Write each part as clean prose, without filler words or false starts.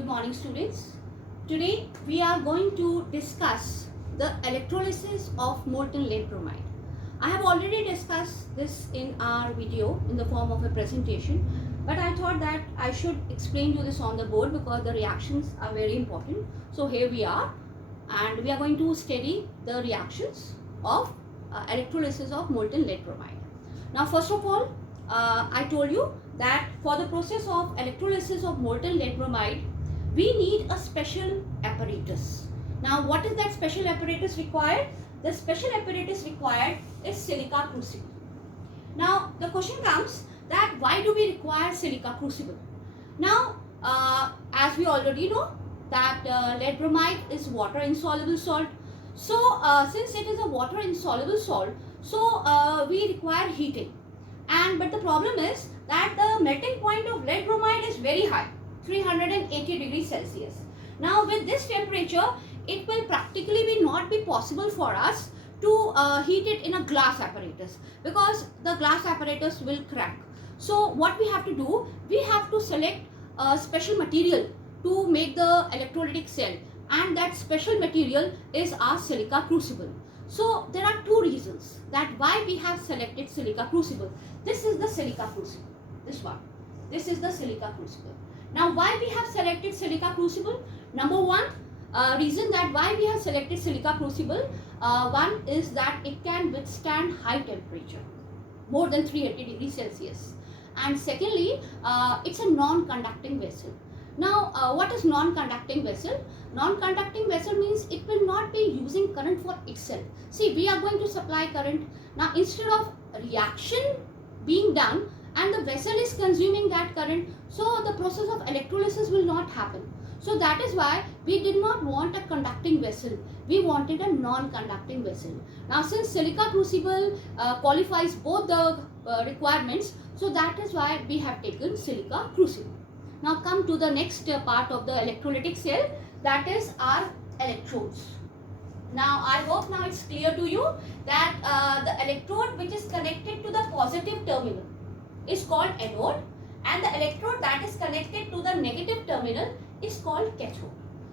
Good morning, students. Today we are going to discuss the electrolysis of molten lead bromide. I have already discussed this in our video in the form of a presentation, but I thought that I should explain you this on the board because the reactions are very important. So here we are, and we are going to study the reactions of electrolysis of molten lead bromide. Now, first of all, I told you that for the process of electrolysis of molten lead bromide, we need a special apparatus. Now, what is that special apparatus required? The special apparatus required is silica crucible. Now, the question comes that why do we require silica crucible? Now, as we already know that lead bromide is water insoluble salt. So, since it is a water insoluble salt, so we require heating. But the problem is that the melting point of lead bromide is very high, 380 degrees Celsius. Now with this temperature, it will practically not be possible for us to heat it in a glass apparatus because the glass apparatus will crack. So what we have to do, we have to select a special material to make the electrolytic cell, and that special material is our silica crucible. So there are two reasons that why we have selected silica crucible. This is the silica crucible, this one. This is the silica crucible. Now why we have selected silica crucible? Number one reason that why we have selected silica crucible, one is that it can withstand high temperature, more than 380 degrees Celsius. And secondly, it's a non-conducting vessel. Now, what is non-conducting vessel? Non-conducting vessel means it will not be using current for itself. See, we are going to supply current. Now, instead of reaction being done and the vessel is consuming that current, so the process of electrolysis will not happen. So that is why we did not want a conducting vessel. We wanted a non-conducting vessel. Now, since silica crucible qualifies both the requirements, so that is why we have taken silica crucible. Now come to the next part of the electrolytic cell, that is our electrodes. Now I hope now it's clear to you that the electrode which is connected to the positive terminal is called anode, and the electrode that is connected to the negative terminal is called cathode.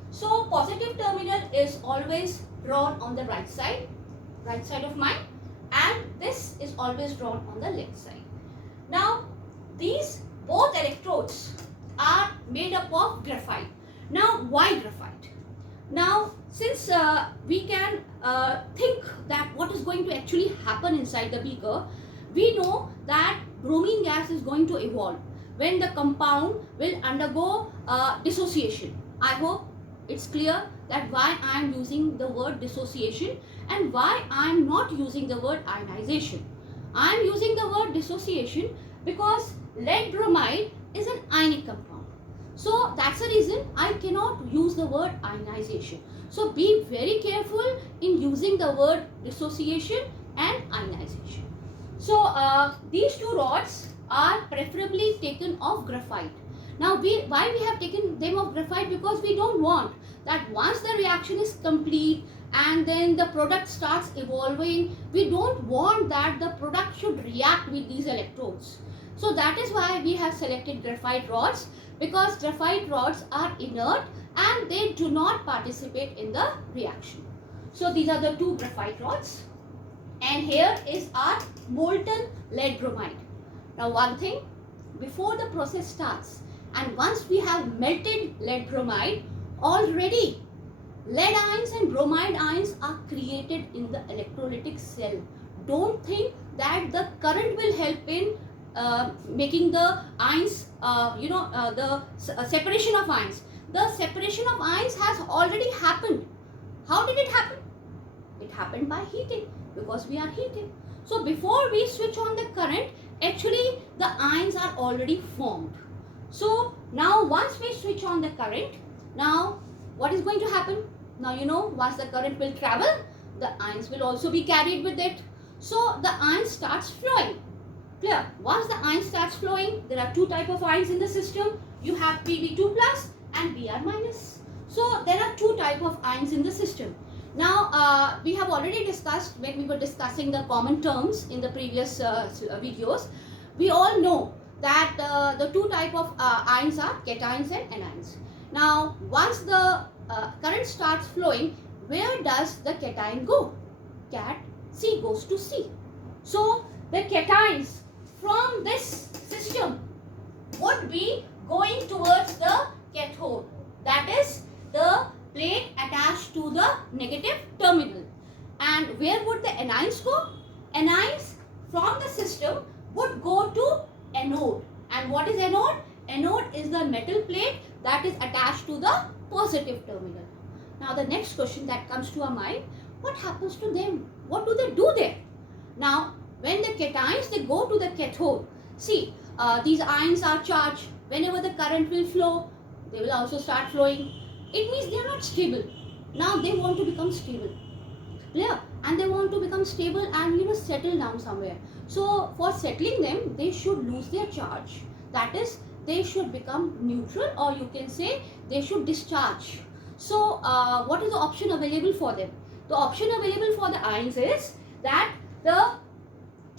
So positive terminal is always drawn on the right side of mine, and this is always drawn on the left side. Now these both electrodes are made up of graphite. Now why graphite? Now since we can think that what is going to actually happen inside the beaker, we know that bromine gas is going to evolve when the compound will undergo dissociation. I hope it's clear that why I am using the word dissociation and why I am not using the word ionization. I am using the word dissociation because lead bromide is an ionic compound. So that's the reason I cannot use the word ionization. So be very careful in using the word dissociation and ionization. So these two rods are preferably taken of graphite. Now why we have taken them of graphite? Because we don't want that once the reaction is complete and then the product starts evolving, we don't want that the product should react with these electrodes. So that is why we have selected graphite rods, because graphite rods are inert and they do not participate in the reaction. So these are the two graphite rods, and here is our molten lead bromide. Now one thing, before the process starts and once we have melted lead bromide, already lead ions and bromide ions are created in the electrolytic cell. Don't think that the current will help in making the ions, the separation of ions. The separation of ions has already happened. How did it happen? It happened by heating, because we are heating. So before we switch on the current, actually the ions are already formed. So now once we switch on the current, now what is going to happen? Now once the current will travel, the ions will also be carried with it. So the ions starts flowing. Clear? Once the ion starts flowing, there are two types of ions in the system. You have Pb2 plus and Br minus. So there are two types of ions in the system. Now we have already discussed when we were discussing the common terms in the previous videos. We all know that the two types of ions are cations and anions. Now once the current starts flowing, where does the cation go? Cat C goes to C. So the cations from this system would be going towards the cathode, that is the plate attached to the negative terminal. And where would the anions go? Anions from the system would go to anode. And what is anode? Anode is the metal plate that is attached to the positive terminal. Now the next question that comes to our mind, what happens to them? What do they do there? Now when the cations, they go to the cathode, see, these ions are charged. Whenever the current will flow, they will also start flowing. It means they are not stable. Now they want to become stable. Clear? And they want to become stable and settle down somewhere. So for settling them, they should lose their charge. That is, they should become neutral, or you can say they should discharge. So what is the option available for them? The option available for the ions is that the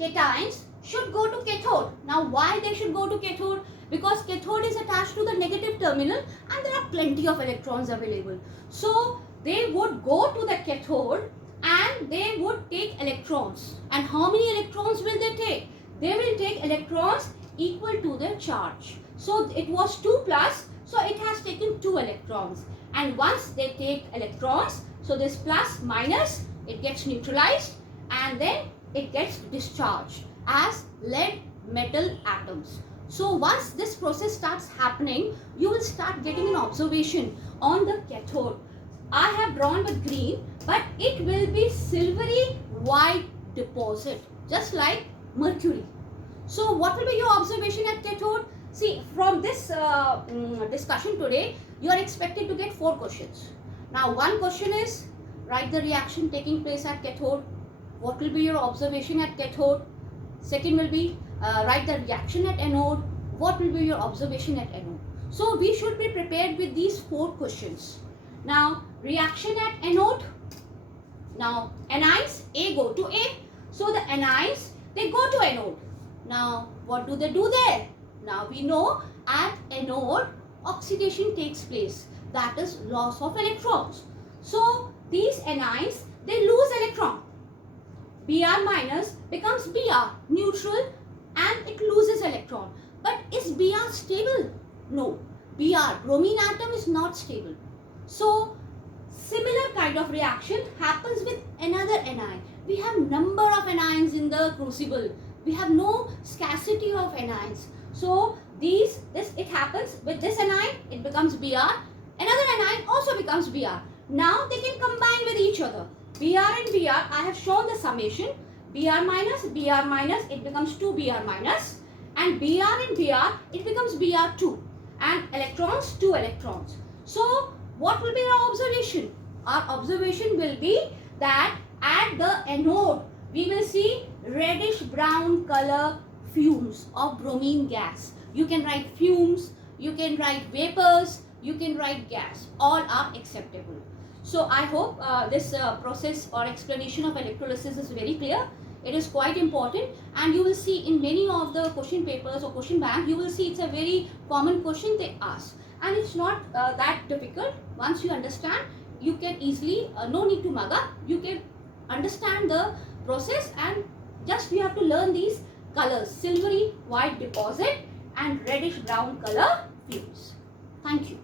cations should go to cathode. Now why they should go to cathode? Because cathode is attached to the negative terminal and there are plenty of electrons available. So they would go to the cathode and they would take electrons. And how many electrons will they take? They will take electrons equal to their charge. So it was 2 plus, so it has taken 2 electrons. And once they take electrons, so this plus minus, it gets neutralized and then it gets discharged as lead metal atoms. So once this process starts happening, you will start getting an observation on the cathode. I have drawn with green, but it will be silvery white deposit, just like mercury. So what will be your observation at cathode? See, from this discussion today, you are expected to get 4 questions. Now one question is, write the reaction taking place at cathode. What will be your observation at cathode? Second will be, write the reaction at anode. What will be your observation at anode? So we should be prepared with these 4 questions. Now reaction at anode. Now anions A go to A. So the anions, they go to anode. Now what do they do there? Now we know at anode oxidation takes place. That is loss of electrons. So these anions, they lose electron. Br minus becomes Br, neutral, and it loses electron. But is Br stable? No. Br, bromine atom, is not stable. So similar kind of reaction happens with another anion. We have number of anions in the crucible. We have no scarcity of anions. So it happens with this anion, it becomes Br. Another anion also becomes Br. Now they can combine with each other. Br and Br, I have shown the summation. Br minus, it becomes 2 Br minus. And Br and Br, it becomes Br2. And electrons, 2 electrons. So what will be our observation? Our observation will be that at the anode, we will see reddish brown color fumes of bromine gas. You can write fumes, you can write vapors, you can write gas. All are acceptable. So I hope this process or explanation of electrolysis is very clear. It is quite important, and you will see in many of the question papers or question bank, you will see it's a very common question they ask. And it's not that difficult. Once you understand, you can easily, no need to mug up, you can understand the process, and just you have to learn these colors: silvery white deposit and reddish brown color fumes. Thank you.